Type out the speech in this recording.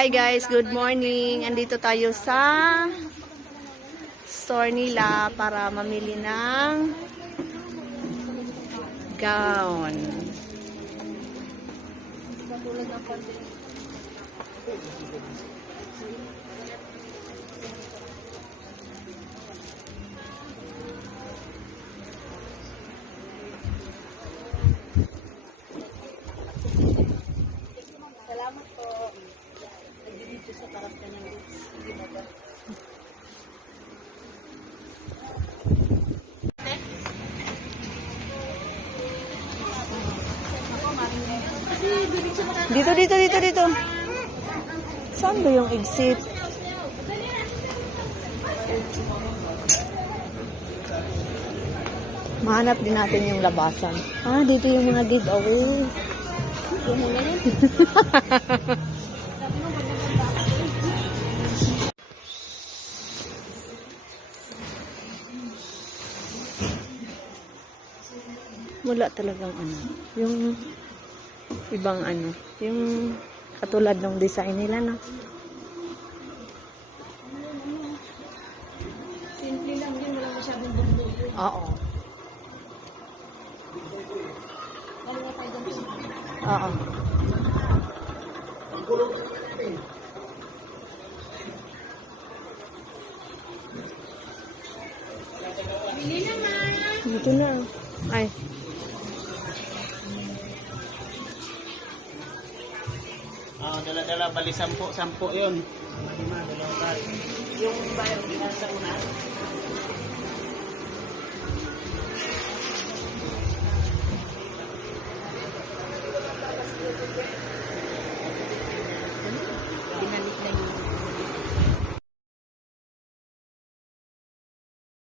Hi guys, good morning. Andito tayo sa store nila para mamili ng gown. Salamat po. Nag-video sa tarap ka ng hindi mo ba? Dito. Saan ba yung exit? Mahanap din natin yung labasan. Ah, dito yung mga giveaway. Wala talagang ano. Yung ibang ano. Yung katulad ng design nila, no? Simple lang yun. Wala masyadong bumbuyo. Oo. Oo. Bili naman. Dito na. Ay. Dala-dala, bali 10 yun. Yung bayo, binasa mo na. Binalik na yun.